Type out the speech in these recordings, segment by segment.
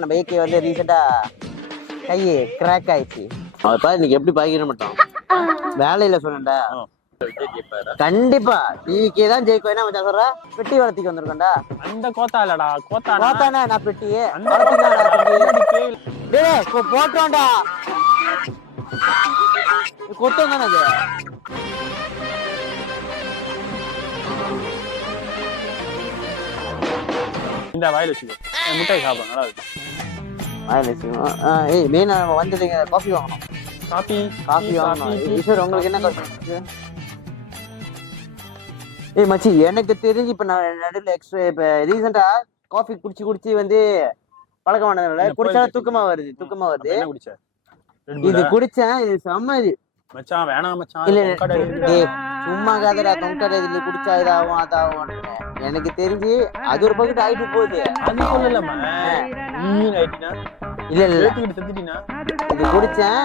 நம்ம ஏகே வந்து ரீசெண்டா கையை கிராக் ஆயிடுச்சு. அப்ப இன்னைக்கு எப்படி பாய்க்கிற மாட்டோம் வேலையில சொன்னேன்டா. கண்டிப்பா டிவிக்கே தான் ஜெயிக்கும். என்ன மச்சான் சொல்ற? பெட்டி வளர்த்திக்கு வந்திருக்கேன்டா. அந்த கோத்தா இல்லடா, கோத்தானே நான் பெட்டியே போட்டோம்டா. கொட்டம் தானே அது. இந்த வாயில வச்சுக்கோ, முட்டாய் சாப்பிடும் நல்லா இருக்கு. வாயில வச்சுக்கணும். ஏய் மெயினா நம்ம வந்தது காஃபி வாங்கணும். காஃபி வாங்கணும். ஈஸ்வர் உங்களுக்கு என்ன காஃபி? ஏய் மச்சி, எனக்கு தெரிஞ்சு இப்ப நான் நடுவில் எக்ஸ்ட்ரா இப்ப ரீசெண்டா காஃபி குடிச்சு வந்து பழக்கமானதுனால குடிச்சா தூக்கமா வருது. இது குடிச்சேன், இது செம்ம. இது மச்சான் வேணாம் மச்சான். இல்ல சும்மா காதடா, தொங்கடை இதுல குடிச்சா இதாகும் அதாகும். எனக்கு தெரிஞ்சு அது ஒரு பக்கெட் ஆயிட்டு போகுது. இல்ல இது குடிச்சேன்,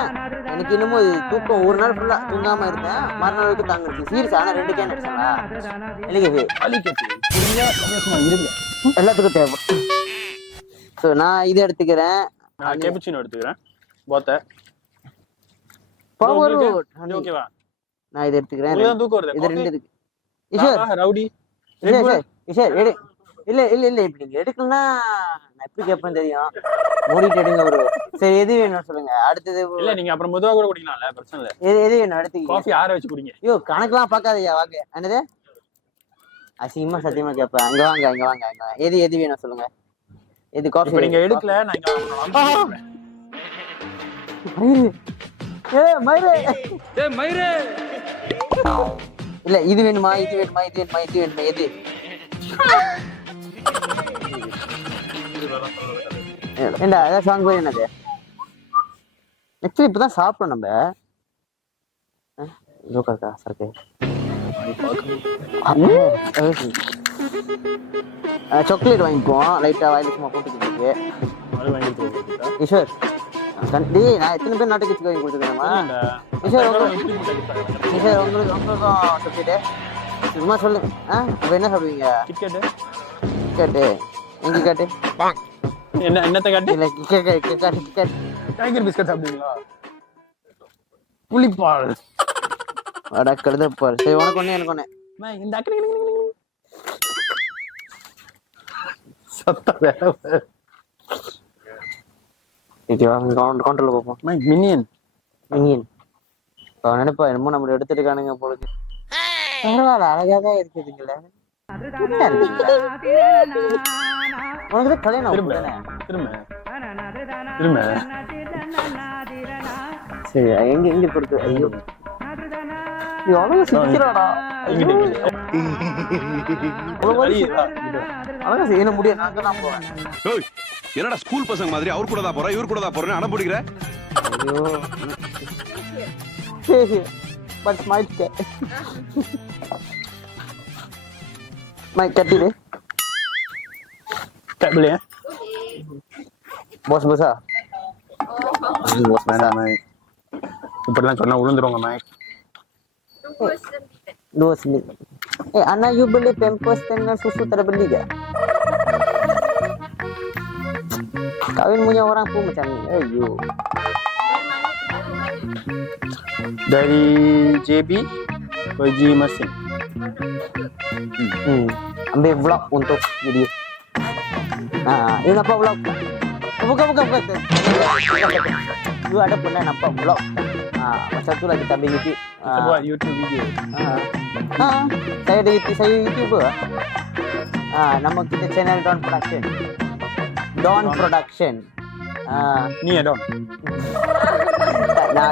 எனக்கு இன்னமும் இது தூக்கம் ஒரு நாள் ஃபுல்லா தூங்காம இருந்தேன். மறுநாளுக்கு தாங்கிடுச்சு. சீரியஸ். ஆனா 2 கேன் அடிச்சா எல்லாத்துக்கும் தேவை. சோ நான் இது எடுத்துக்கிறேன். நான் கேப்புச்சினோ எடுத்துக்கிறேன். போத்த பவர் ஓகேவா? நான் இது எடுத்துக்கிறேன். இது 2 இருக்கு. ஈஸ்வர் ரவுடி ஈஸ்வர் எடு. இல்ல இப்படி நீங்க எடுக்கணும்னா நான் எப்படி கேட்பேன்னு தெரியும். மூடிட்டு எடுங்க ஒரு. சரி எது வேணும்னு சொல்லுங்க. அடுத்தது இல்ல நீங்க அப்புறம் மெதுவா கூட குடிக்கலாம்ல, பிரச்சனை இல்ல. எது வேணும் அடுத்து? காஃபி ஆற வச்சு குடிங்க. ஐயோ கணக்கெல்லாம் பார்க்காதயா. வாங்க என்னது அசிங்கமா சத்தியமா கேட்பேன். இங்க வாங்க. எது வேணும் சொல்லுங்க. எது காஃபி? நீங்க எடுக்கல நான் இங்க மயிரே இல்ல இது வேணுமா எது? ஏண்டா அதான் சாங் போய் என்னது? ஆக்சுவலி இப்பதான் சாப்பிடணும் நம்ம. ஜோக்கா சரக்கு சாக்லேட் வாங்கிக்குவோம். லைட்டா வாயில சும்மா போட்டுக்கிட்டு ஈஸ்வர். டேய் நான் எத்தனை பேர் நாட்டுக்கு வாங்கி கொடுத்துருக்கேன்மா? ஈஸ்வர் உங்களுக்கும் சாக்லேட்டு சும்மா சொல்லு. அப்ப என்ன சாப்பிடுவீங்க? கிட்கேட்டு. எங்க கேட்டு என்னத்த காட்டி? இல்ல கிட்கேட் டைகர் பிஸ்கட் சாப்பிடுவீங்களா? புளிப்பால் அட கழுதப்பால். சரி உனக்கு ஒண்ணு எனக்கு ஒண்ணு. இந்த சத்த வேற இது கவுண்டர்ல போப்போம். மினியன் நினைப்பா என்னமோ நம்ம எடுத்துருக்கானுங்க போலுக்கு. பரவாயில்ல அழகாதான் இருக்குதுங்கள. உனக்கு கல்யாணம் திரும்ப சரி எங்க கொடுத்து. ஐயோ அழகா சிரிக்கிறாடா. அழகா செய்ய முடியாது. நான் போவேன். என்னடா ஸ்கூல் பசங்க மாதிரி அவர் கூட தான் போறேன் இவர் கூட தான் போறேன் அடம் பிடிக்கிற. ஐயோ சரி பட் மைக் கட்டிடு. டேபிளே போஸ் வேண்டாம் மைக். இப்படிலாம் சொன்னா விழுந்துருவாங்க mic. Anak you beli pampers dengan susu terbeli gak? Kawin punya orang pun macam ni. You dari JB Baju Mesin. Ambil vlog untuk video. Ini nampak vlog? Bukan. You ada pernah nampak vlog? Masa tu lagi kita ambil YouTube. Kita buat YouTube video. Saya YouTuber. Nama kita channel Don Production. Ni ya Don.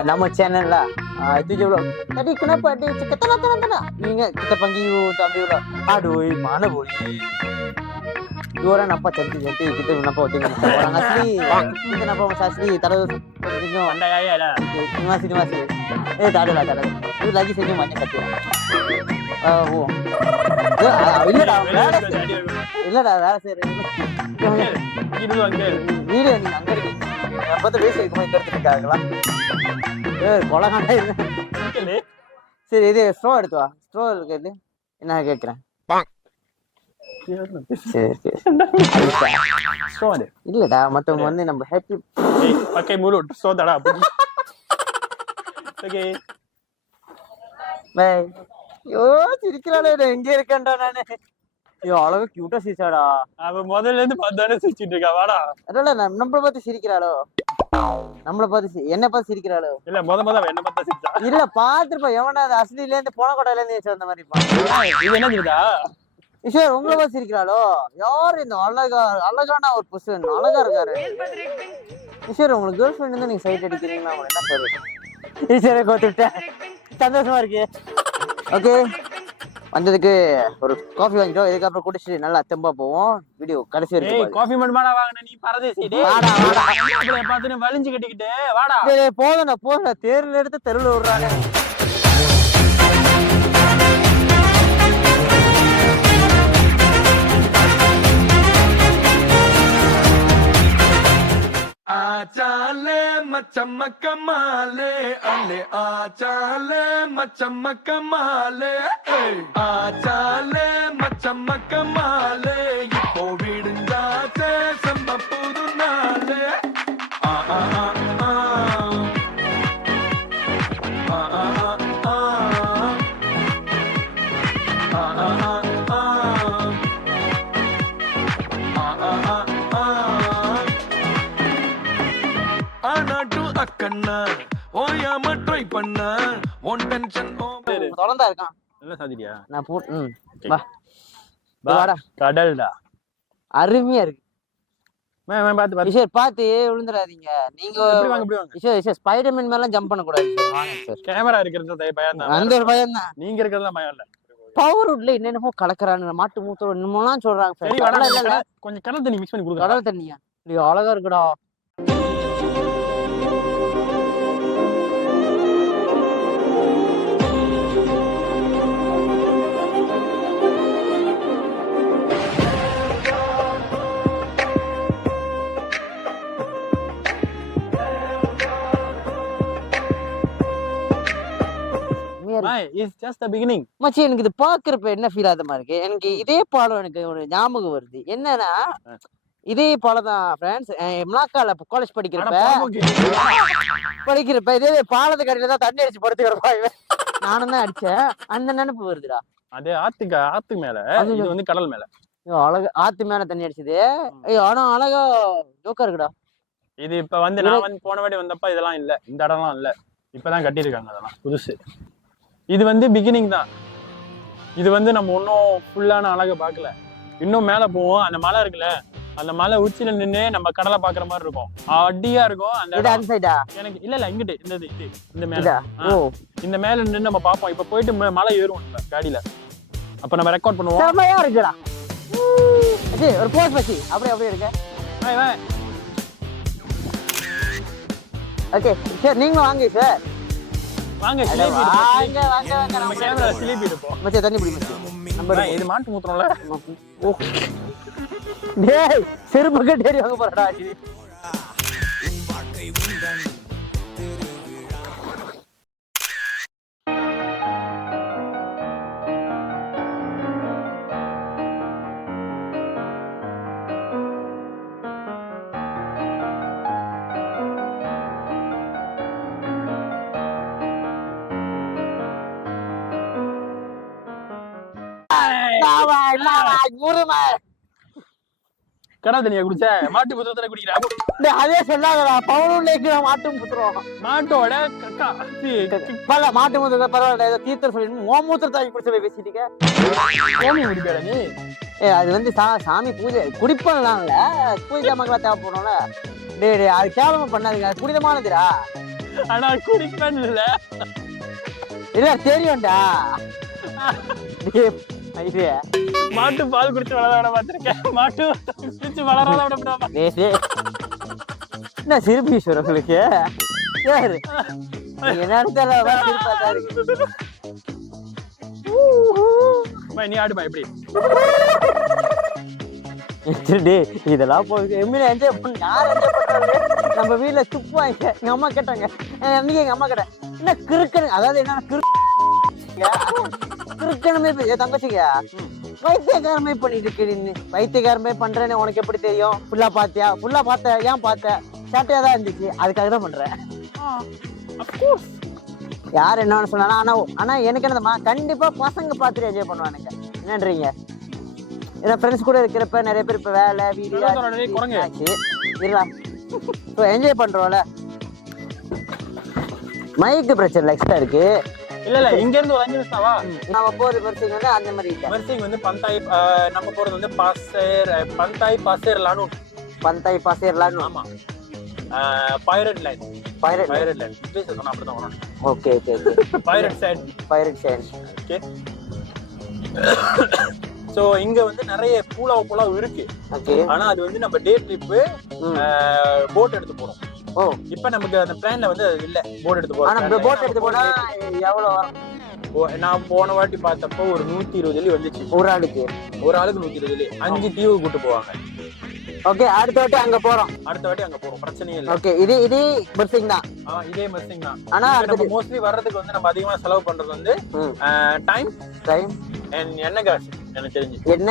Nama channel lah. Itu je vlog. Tadi kenapa dia cakap tanah. Ingat kita panggil you untuk ambil vlog. Aduh, mana boleh. Dua orang nampak cantik. Kita nampak tengok orang asli. Kita nampak masa asli. Taruh tengok. Pandai ayah lah. Terima kasih. Tak ada. Itu lagi senyum banyak kata. இல்லடா வேலை செய்யறேன். வீடு நீங்க அங்க இருக்கீங்க. அப்பதான் பேசி வைக்குமா இங்க எடுத்துருக்காங்களா? கொலகாண்டா இருக்கு. சரி இது ஸ்ட்ரோ எடுத்து வா. ஸ்ட்ரோ இருக்குது என்ன கேட்கிறேன். சரி சரி சோறு இல்லடா மத்தவங்க வந்து நம்ம ஹாப்பி பக்கை முழுட் சோதடா ஓகே பை ஐயோ சிரிக்கிறாளே எங்க இருக்கேன்டா நானு ஐயோ அழகா கியூட்டா சிரிச்சாடா அவ முதல்ல இருந்து பார்த்தானே சிரிச்சிட்டு இருக்கா வாடா அதனால நம்மள பார்த்து சிரிக்கிறாளோ நம்மள பார்த்து என்ன பார்த்து சிரிக்கிறாளோ இல்ல முத என்ன பார்த்தா சிரிச்சா இல்ல பாத்துருப்பா எவனா அது அசலில இருந்து போன கொடையில இருந்து வந்த மாதிரி இது என்ன தெரியுதா ஈஸ்வர் உங்களை பார்த்து சிரிக்கிறாளோ யார் இந்த அழகான ஒரு புருஷன் அழகா இருக்காரு ஈஸ்வர் உங்களுக்கு கேர்ள் ஃப்ரெண்ட் இருந்தா நீங்க சைட் அடிக்கிறீங்களா அவங்க என்ன சொல்றது ஈஸ்வரை கோத்துட்டேன் சந்தோஷமா இருக்கு ஓகே வந்ததுக்கு ஒரு காஃபி வாங்கிட்டோம் இதுக்கப்புறம் குடிச்சிட்டு நல்லா தெம்பா போவோம் வீடியோ கடைசி வரைக்கும் காஃபி மட்டுமாடா வாங்கின நீ பரதேசி வாடா வாடா பார்த்துன்னு வலிஞ்சு கட்டிக்கிட்டு வாடா போதும் தேர்ல எடுத்து தெருவில் விடுறாங்க आचाले मचमक माले अले आचाले मचमक माले आचाले मचमक माले இப்போ விடுஞ்சாச்சே செம்ம புது நாளே ஆ ஆ ஆ ஆ ஆ ஆ அக்கண்ணா ஓயாம ட்ரை பண்ண ஒன் டென்ஷன் தொடர்ந்தா இருக்கான் என்ன சாதிரியா நான் வா வாடா கடல்டா அருமையா இருக்கு பாத்து பாத்து விழுந்துடாதீங்க நீங்க வாங்க ஸ்பைடர்மேன் மேல ஜம்ப் பண்ண கூடாது கேமரா இருக்கிறது பயம் தான் அந்த ஒரு பயம் தான் நீங்க இருக்கிறதுலாம் பயம் இல்ல பவர் வுட்ல என்னென்னமோ கலக்குறானு மாட்டு மூத்தம் என்னமோலாம் சொல்றாங்க கொஞ்சம் கடல் தண்ணி மிக்ஸ் பண்ணி கொடுங்க கடல் தண்ணியா நீ அழகா இருக்குடா மச்சி எனக்கு இது பாக்குறப்ப என்ன ஃபீல் ஆகுற மாதிரி இருக்கு எனக்கு இதே பாடம் எனக்கு ஒரு ஞாபகம் வருது என்னன்னா இதே பாடம் தான் ஃப்ரெண்ட்ஸ் மலாக்கால காலேஜ் படிக்கிறப்ப இதே பாலத்து கடையில தான் தண்ணி அடிச்சு படுத்து கிடப்பா நானும் தான் அடிச்சேன் அந்த நினைப்பு வருதுடா அதே ஆத்துக்கு மேல இது வந்து கடல் மேல அழகா ஆத்து மேல தண்ணி அடிச்சது ஆனா அழகா ஜோக்கா இருக்குடா இது இப்ப வந்து நான் வந்து போன வாட்டி வந்தப்ப இதெல்லாம் இல்ல இந்த இடம்லாம் இல்ல இப்பதான் கட்டியிருக்காங்க அதெல்லாம் புதுசு இது வந்து பிகினிங் தான் இது வந்து நம்ம இன்னும் ஃபுல்லான அழகை பார்க்கல இன்னும் மேல போவோம் அந்த மலை இருக்குல்ல அந்த மலை உச்சியில நின்று நம்ம கடலை பாக்குற மாதிரி இருக்கும் அடியா இருக்கும் அந்த எனக்கு இல்ல இங்கிட்டு இந்த மேல இந்த மேல நின்று நம்ம பார்ப்போம் இப்ப போயிட்டு மலை ஏறுவோம் நம்ம காடியில அப்ப நம்ம ரெக்கார்ட் பண்ணுவோம் செமையா இருக்குடா ஒரு போஸ் பச்சி அப்படியே எடுங்க ஓகே சார் நீங்க வாங்க சார் வாங்க நம்ம கேமரா ஸ்லீப் இருப்போம் மச்சி தண்ணி பிடி மச்சி நம்ம இது மாட்டு மூத்திரம்ல டேய் செருப்பு கட்டேரி வாங்க போறடா கடல் தண்ணியா குடிச்ச மாட்டு புத்திரத்தை குடிக்கிறா அதே சொல்லாதடா பவுனுக்கு மாட்டு புத்திரம் மாட்டோட மாட்டு மூத்திரத்தை பரவாயில்ல ஏதோ தீர்த்தம் சொல்லி மூத்திரத்தை குடிச்சு பேசிட்டீங்க குடிப்பேடா நீ அது வந்து சாமி பூஜை குடிப்பேன்லாம்ல பூஜை மக்களா தேவைப்படும்ல டேய் அது கேவலமா பண்ணாதீங்க அது புனிதமானதுடா ஆனா குடிப்பேன் இல்ல தெரியும்டா மாட்டு பால் குடிச்சு வளர பார்த்திருக்கேன் மாட்டு குடிச்சு வளராத என்ன சிறுபீஸ்வர் உங்களுக்கு நீ ஆடுமா எப்படி இதெல்லாம் போகுது என்ஜாய் பண்ண யார் என்ஜாய் பண்றாங்க நம்ம வீட்டுல துப்புவாங்க எங்க அம்மா கேட்டாங்க அன்னைக்கு எங்க அம்மா கேட்டேன் என்ன கிறுக்கணு அதாவது என்ன கிறுக்கணுமே தங்கச்சிங்க பைத்தியக்காரமே பண்ணிட்டு இருக்கு நின்னு. பைத்தியக்காரமே பண்றேன்னு உனக்கு எப்படி தெரியும்? ஃபுல்லா பாத்தியா? ஃபுல்லா பார்த்த. ஏன் பார்த்த? ஷார்ட்டா தான் இருந்துச்சு, அதுக்காக தான் பண்றேன். யார் என்னன்னு சொன்னாலும் ஆனா எனக்கு என்னதுமா, கண்டிப்பா பசங்க பார்த்துட்டு என்ஜாய் பண்ணுவானுங்க. என்னன்றீங்க? ஏன்னா ஃப்ரெண்ட்ஸ் கூட இருக்கிறப்ப நிறைய பேர் இப்ப வேலை வீடு என்ஜாய் பண்றோம்ல. மைக்கு பிரச்சனை எக்ஸ்ட்ரா இருக்கு. இல்ல இங்க இருந்து ஒரு 5 நிமிஷம் வா. நம்ம போறது மெர்சிங் வந்து அந்த மாதிரி இல்ல. மெர்சிங் வந்து பந்தாய், நம்ம போறது வந்து பந்தாய் பாசேர் லானு. பந்தாய் பாசேர் லானு. ஆமா. பைரட் லைன். பைரட் லைன். ப்ளீஸ் சொன்னா அப்படிதான் வரணும். ஓகே. பைரட் சைட். ஓகே. சோ இங்க வந்து நிறைய பூலா இருக்கு. ஓகே. ஆனா அது வந்து நம்ம டே ட்ரிப் போட் எடுத்து போறோம். ஓ, இப்ப நமக்கு அந்த பிளான்ல வந்து அது இல்ல போட் எடுத்து போறோம். ஆனா போட் எடுத்து போனா எவ்வளவு வரும்? நான் போன வாட்டி பார்த்தப்போ ஒரு 120 வெள்ளி வந்துச்சு ஒரு ஆளுக்கு. 120 வெள்ளி. 5 தீவு கூட்டு போவாங்க. ஓகே, அடுத்த வாட்டி அங்க போறோம். பிரச்சனையே இல்ல. ஓகே, இது மெர்சிங் தான். இதே மெர்சிங் தான். ஆனா நம்ம மோஸ்ட்லி வர்றதுக்கு வந்து நம்ம அதிகமா செலவு பண்றது வந்து டைம் அண்ட் என்ன காசு. எனக்கு தெரிஞ்சு என்ன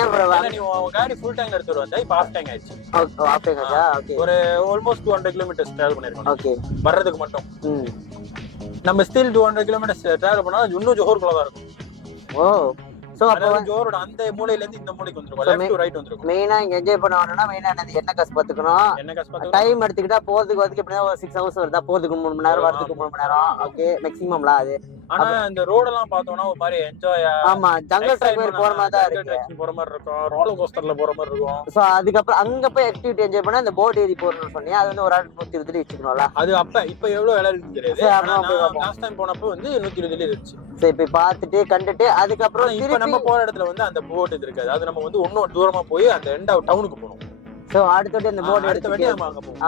நீ உன் காடி ஃபுல் டேங்க் எடுத்து வருவாங்க. இப்ப ஹாஃப் டேங்க் ஆயிடுச்சு. ஓகே. ஒரு ஆல்மோஸ்ட் 200 கிலோமீட்டர்ஸ் டிராவல் பண்ணிருக்கோம். ஓகே, வர்றதுக்கு மட்டும். நம்ம ஸ்டில் 200 கிலோமீட்டர்ஸ் டிராவல் பண்ணா இன்னும் ஜோஹர்குள்ள தான் இருக்கும். ஓ, சோ அப்ப ஜோரோட அந்த மூலையில இருந்து இந்த மூலைக்கு வந்துரும். லெஃப்ட் டு ரைட் வந்துரும். மெயினா இங்க என்ஜாய் பண்ணனும்னா மெயினா என்ன காசு பாத்துக்கணும். டைம் எடுத்துக்கிட்டா போறதுக்கு வந்து எப்படியா ஒரு 6 ஹவர்ஸ் வருதா? போறதுக்கு 3 மணி நேரம், வரதுக்கு 3 மணி நேரம். ஓகே, மேக்ஸिममல அது. ஆனா இந்த ரோட் எல்லாம் பார்த்தோம்னா ஒரு மாதிரி என்ஜாய். ஆமா, ஜங்கல் ட்ரெக் மாதிரி போற மாதிரி தான் இருக்கு. ட்ரெக்கிங் போற மாதிரி இருக்கும், ரோலர் கோஸ்டர்ல போற மாதிரி இருக்கும். சோ அதுக்கு அப்புறம் அங்க போய் ஆக்டிவிட்டி என்ஜாய் பண்ணா அந்த போட் ஏறி போறணும்னு சொன்னீங்க. அது வந்து ஒரு ஆள் 120 வச்சுக்கணும்ல. அது அப்ப இப்ப எவ்வளவு விலை இருக்குன்னு தெரியாது. ஆனா லாஸ்ட் டைம் போனப்போ வந்து 120 இருந்துச்சு. சரி, போய் பார்த்துட்டு கண்டுட்டு அதுக்கு அப்புறம் இப்ப நம்ம போற இடத்துல வந்து அந்த போட் இது இருக்காது. அது நம்ம வந்து இன்னும் தூரமா போய் அந்த எண்ட் ஆஃப் டவுனுக்கு போகணும். சோ அடுத்த அந்த போட் எடுத்து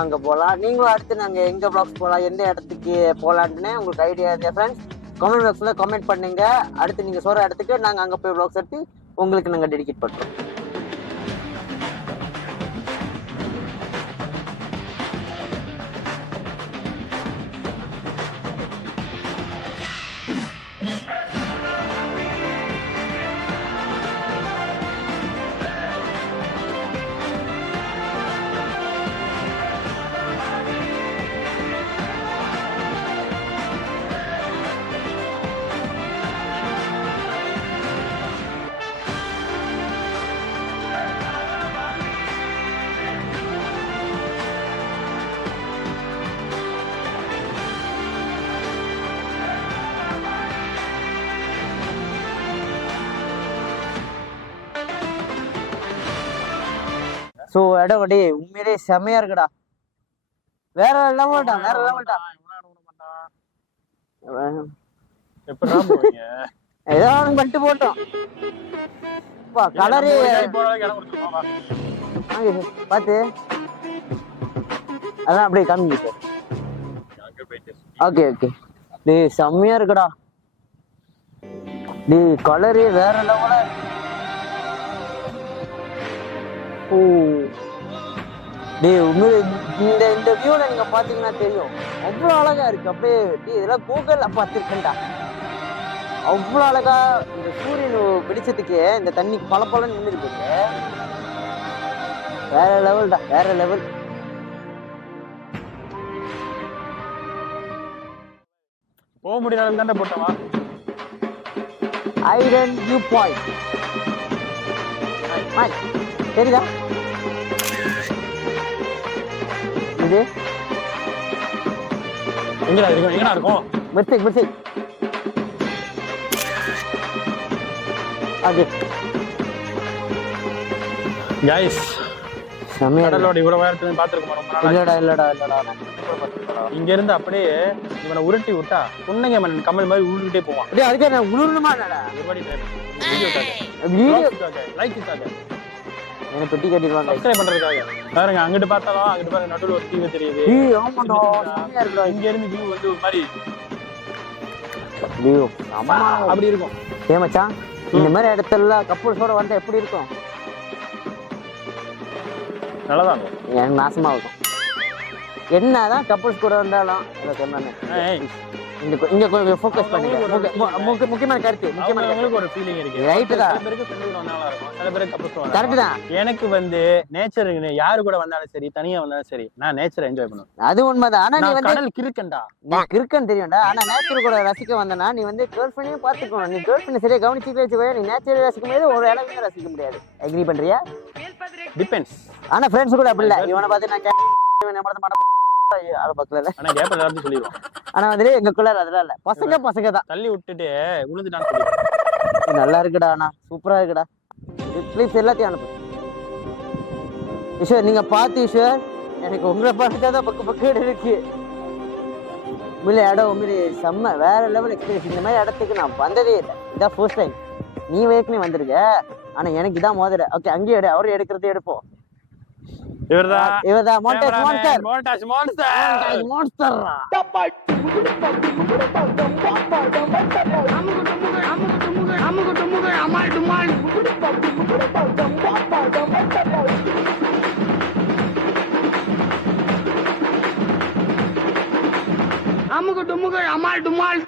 அங்க போலாம். நீங்களும் அடுத்து நாங்க எங்க vlogs போலாம், எந்த இடத்துக்கு போலாம்னு உங்களுக்கு ஐடியா இருந்தா ஃப்ரெண்ட்ஸ் கமெண்ட் பாக்ஸ்ல கமெண்ட் பண்ணுங்க. அடுத்து நீங்க சொல்ற இடத்துக்கு நாங்க அங்க போய் vlogs எடுத்து உங்களுக்கு நாங்க டெடிகேட் பண்றோம். சோ இடம் அப்படியே உண்மையிலே செமையா இருக்குடா. வேற லெவல்டா. எப்படா போவீங்க? ஏதோ பண்ணிட்டு போட்டோம். கலரே பாத்து அதான் அப்படியே காமிங்க சார். ஓகே. டேய் செம்மையா இருக்குடா. டேய் கலரே வேற லெவலா இருக்கு. ஓ டேய் உண்மையிலே இந்த வியூல நீங்க பாத்தீங்கன்னா தெரியும், அவ்வளவு அழகா இருக்கு. அப்படியே இதெல்லாம் கூகுள்ல பார்த்திருக்கேன்டா. அவ்வளவு அழகா இந்த சூரியன் பிடிச்சதுக்கு இந்த தண்ணி பளபளன்னு நின்னுருக்கு. வேற லெவல்டா, வேற லெவல். போக முடியாத தானே போட்டவா. ஐரன் வியூ பாயிண்ட் தெரியுதா? இது எங்கடா இருக்கும்? மெர்சிங். ஓகே गाइस, கடலோட இவ்வளவு உயரத்துல பாத்துருக்கோம் ரொம்ப நாளா. இல்லடா. இங்க இருந்து அப்படியே இவனை உருட்டி விட்டா புன்னகை மன்னன் கமல் மாதிரி உருட்டிட்டே போவான். டேய் அதுக்கு நான் உருளுமா என்னடா? ஒருபடி வீடியோக்காக லைக்குக்காக என்ன பெட்டி கட்டிடுவாங்க சப்ஸ்கிரைப் பண்றதுக்காக. பாருங்க அங்கிட்டு பார்த்தாலும் அங்கிட்டு பாருங்க நடுவுல ஒரு தீவு தெரியுது. ஆமாடா செமையா இருக்குடா. இங்க இருந்து வியூ வந்து ஒரு மாதிரி வியூ அம்மா அப்படி இருக்கும். ஏ மச்சான், இந்த மாதிரி இடத்துல கப்புள்ஸோட வந்தா எப்படி இருக்கும்? நல்லதான் எனக்கு நாசமா இருக்கும். என்னதான் கப்புள்ஸ் கூட வந்தாலும் சொன்னேன் இங்க கொஞ்சம் ஃபோக்கஸ் பண்ணுங்க. முக்கியமான கருத்து அவங்களுக்கு ஒரு ஃபீலிங் இருக்கு. ரைட் தான். சில பேருக்கு ஃப்ரெண்டுகள் வந்தா நல்லா இருக்கும், சில பேருக்கு கப்புள்ஸ் வந்தா கரெக்ட் தான். எனக்கு வந்து நேச்சர் யாரு கூட வந்தாலும் சரி, தனியா வந்தாலும் சரி, நான் நேச்சரை என்ஜாய் பண்ணுவேன். அது உண்மைதான். ஆனா நீ வந்து கடல் கிறுக்கண்டா, நீ கிறுக்கன் தெரியும்டா. ஆனா நேச்சர் கூட ரசிக்க வந்தனா நீ வந்து கேர்ள் ஃப்ரெண்டையும் பாத்துக்கணும். நீ கேர்ள் ஃப்ரெண்ட் சரியா கவனிச்சுட்டு வச்சுக்கோ. நீ நேச்சரை ரசிக்கும் போது ஒரு இடமே ரசிக்க முடியாது. அக்ரி பண்றியா? டிபெண்ட்ஸ். ஆனா ஃப்ரெண்ட்ஸ் கூட அப்படி இல்ல. இவனை பார்த்து நான் ஆள பக்கல. ஆனா கேப் எல்லாரும் சொல்லிடுவோம். ஆனா வந்து எங்களுக்குள்ள அதெல்லாம் இல்ல. பசங்க தான் தள்ளி விட்டுட்டு உளுந்துட்டான்னு சொல்லிடுவோம். நல்லா இருக்குடா. அண்ணா சூப்பரா இருக்குடா. ப்ளீஸ் எல்லாத்தையும் அனுப்பு ஈஸ்வர். நீங்க பார்த்து ஈஸ்வர், எனக்கு உங்களை பார்த்தாதான் பக்கு இருக்கு. உண்மையில இடம் உண்மையிலே செம்ம வேற லெவல் எக்ஸ்பீரியன்ஸ். இந்த மாதிரி இடத்துக்கு நான் வந்ததே இல்லை. இதான் ஃபர்ஸ்ட் டைம். நீ ஏற்கனவே வந்திருக்க, ஆனா எனக்கு இதான் மோதிர. ஓகே, அங்கேயே எடு. அவரு எடுக்கிறதே எடுப்போம். இவர்தான் மோன்டாஸ் மான்ஸ்டர். அமுகு டுமுகு அமால் டுமால்.